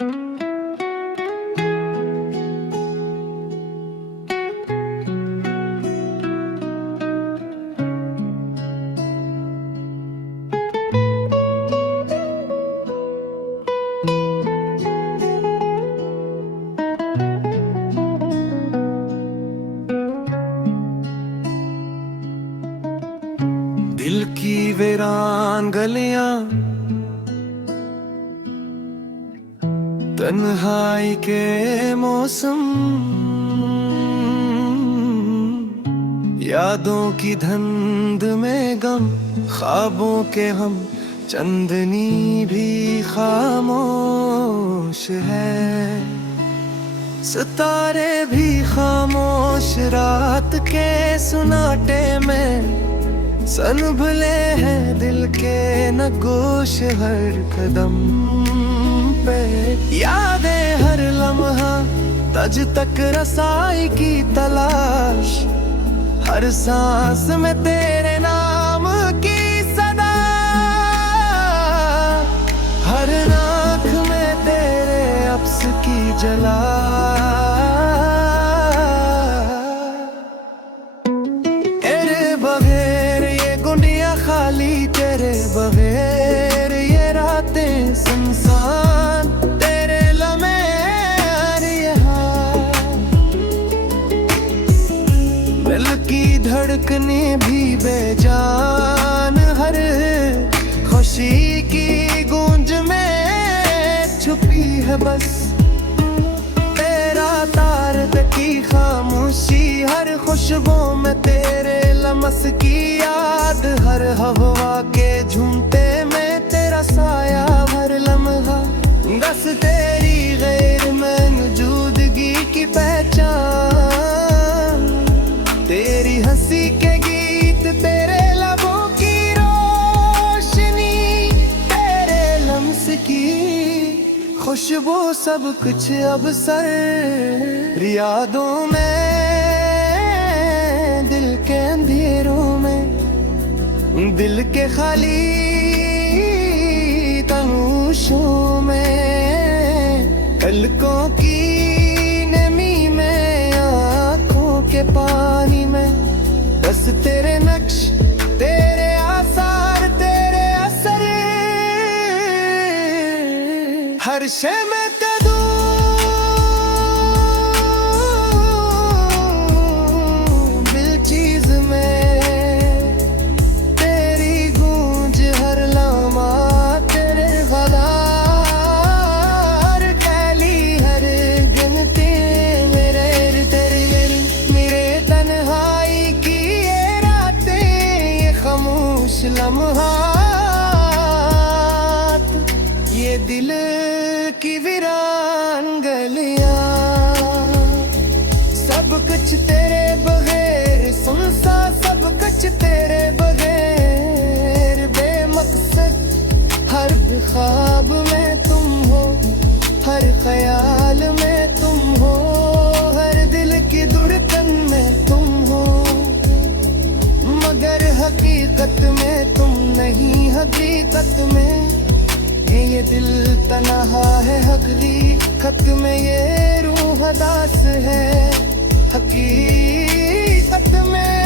दिल की वीरान गलियां, तन्हाई के मौसम, यादों की धुंध में गम, ख्वाबों के हम चंदनी भी खामोश है, सितारे भी खामोश, रात के सुनाटे में सनभले हैं दिल के नगोश, हर कदम पे यादें, हर लम्हा तज तक रसाई की तलाश, हर सांस में तेरे नाम की सदा, हर आँख में तेरे अब्स की जला, तेरे बगैर ये रातें सुनसान, तेरे लम्हे यहाँ, दिल की धड़कने भी बेजान, हर खुशी की गूंज में छुपी है बस तेरा तारत की खामोशी, हर खुशबू में तेरे लम्स की याद, हर हवा के झूमते में तेरा साया, हर लम्हा बस तेरी गैर में मौजूदगी की पहचान, तेरी हंसी के गीत, तेरे लबों की रोशनी, तेरे लम्स की खुशबू, सब कुछ अब सर यादों में, दिल के अंधेरों में, दिल के खाली तमोशों में, पलकों की नमी में, आँखों के पानी में, बस तेरे नक्श, तेरे आसार, तेरे असर, हर शय में लम्हात, ये दिल की वीरान गलियां, सब कुछ तेरे बगैर सुनसा, सब कुछ तेरे बगैर बेमकसद, हर ख्वाब में तुम हो, हर ख्याल में तुम हो, हर दिल की धड़कन में तुम हो, मगर हकीकत में तुम नहीं, हकीकत में ये दिल तन्हा है, हकीकत में ये रूह दास है, हकीकत में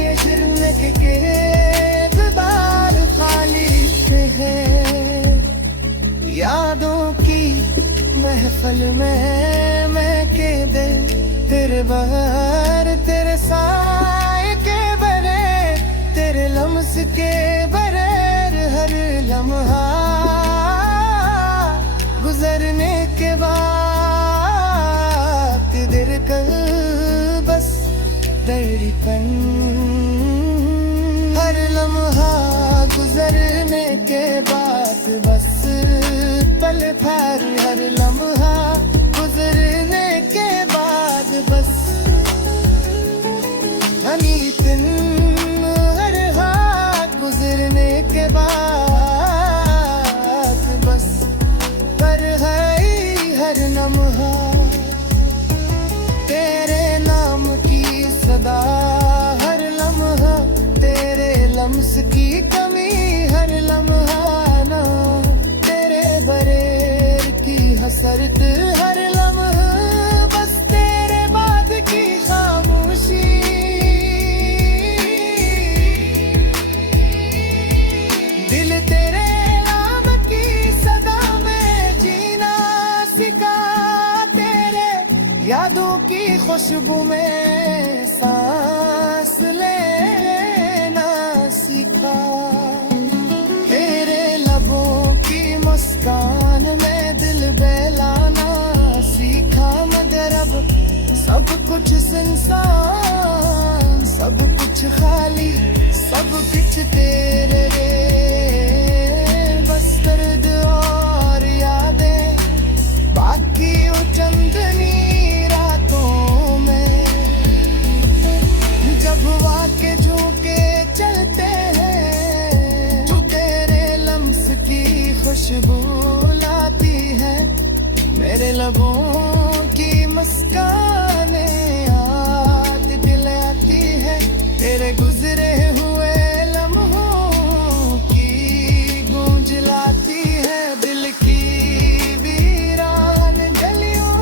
ये जिर्म के किरदार खाली से है, यादों की महफिल में मैं के दे, तेरे बगैर, तेरे साए के बरे, तेरे लम्स के बगैर, हर लम्हा गुजरने के बाद दिल कर बस दर्दपन, हर लम्हा गुजरने के बाद बस पल भर, हर लम्हा गुजरने के बाद बस अनीतन, हर हाथ गुजरने के बाद बस पर है हर लम्हा तेरे नाम की सदा, हर लम्हा तेरे लम्स की कमी, हर लम्हा ना तेरे बरे बसरत हर लम्हा बस तेरे बाद की खामोशी। दिल तेरे नाम की सदा में जीना सिखा, तेरे यादों की खुशबू में सांस लेना सीखा। तेरे लबों की मुस्कान में दिल बहलाना सीखा, मगर अब सब कुछ सुनसान, सब कुछ खाली, सब कुछ तेरे रे। बस दर्द और यादें बाकी वो चंदनी रातों में, जब वाके झोंके चलते हैं, जो तेरे लम्स की खुशबू लाती है, मेरे लबों की मुस्काने याद दिलाती है, तेरे गुजरे हुए लम्हों की गूंज लाती है। दिल की वीरान गलियों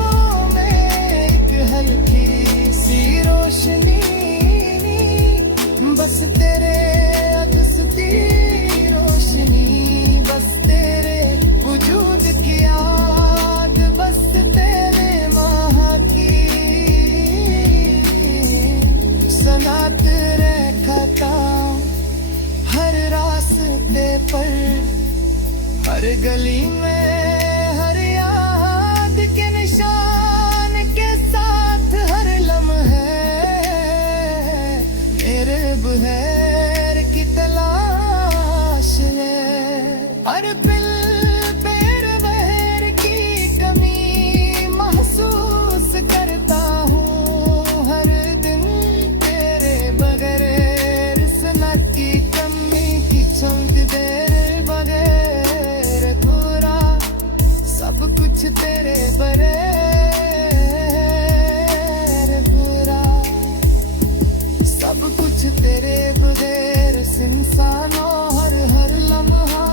में एक हल्की सी रोशनी, बस तेरे अदसती रोशनी, बस तेरे वजूद की याद, बस तेरे माह की सनात रखता हर रास्ते पर, हर गली में, हर याद के निशान के साथ, हर लम्हे मेरे बहर की तलाश है। हर पिल पैर बहर की कमी महसूस करता हूँ, हर दिन तेरे बगैर सनत की कमी की चौंक, तेरे बगैर पूरा सब कुछ तेरे बगैर पूरा, सब कुछ तेरे बगैर इंसानों, हर हर लम्हा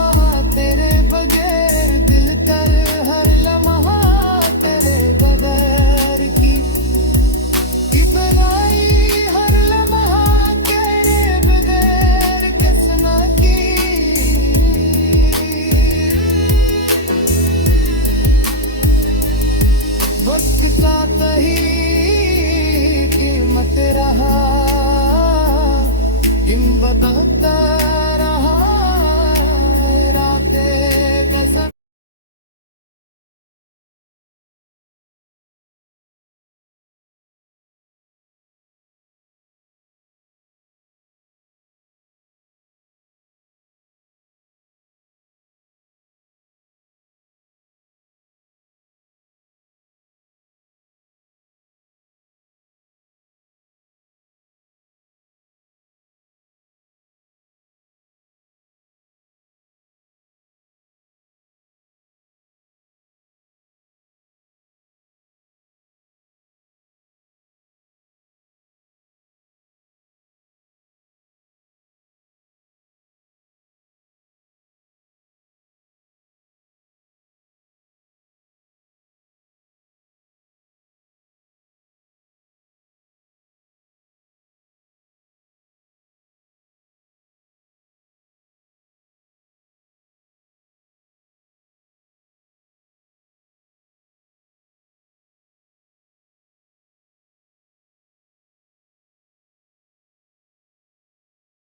तेरे बगैर, दिल कर हर लम्हा तेरे बगैर की बनाई, हर लम्हा तेरे बगैर कसना की। वक्त का ही कीमत रहा, हिम्मत